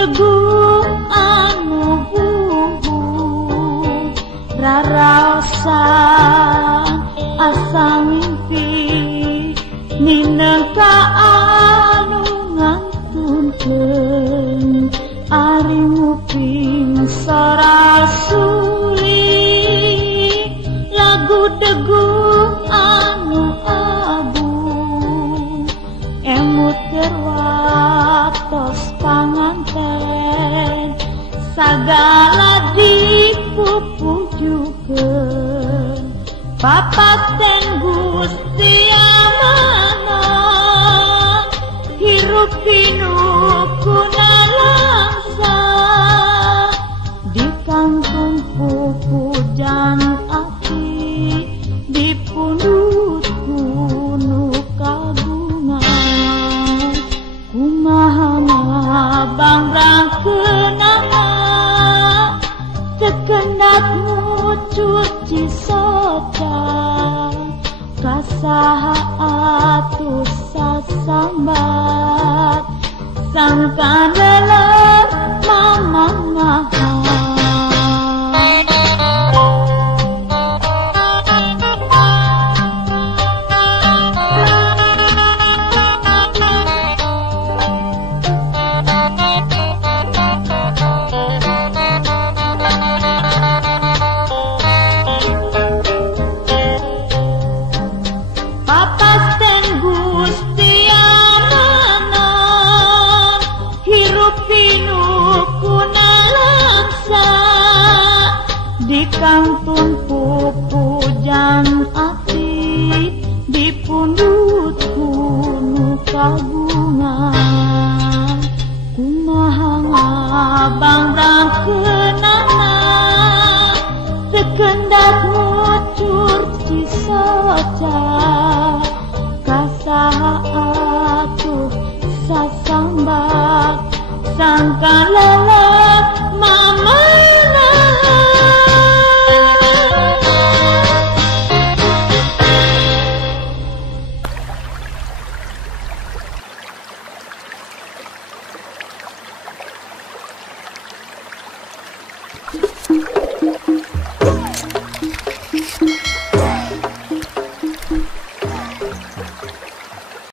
degung anu bubu raraosan asa mimpi minangka anu ngantunkeun ari nguping sora suli lagu degung anu abu emut terwatos panganten sagala dipupujukeun papaten Gusti Amana hirup pinukuna langsa di kangkung pupujan ati di pundut gunung kagungan kumaha bangrang kenana tekendak ngucut cisoca kasaha atus sasambat sangka dalam mamanaha papasten Gusti Amana hirup pinukuna langsa di kangtung pupujan ati di pundut gunung kagungan kumaha bangrang kenana tekendak ngucur cisoca kasaha atuh sasambat sangka lelah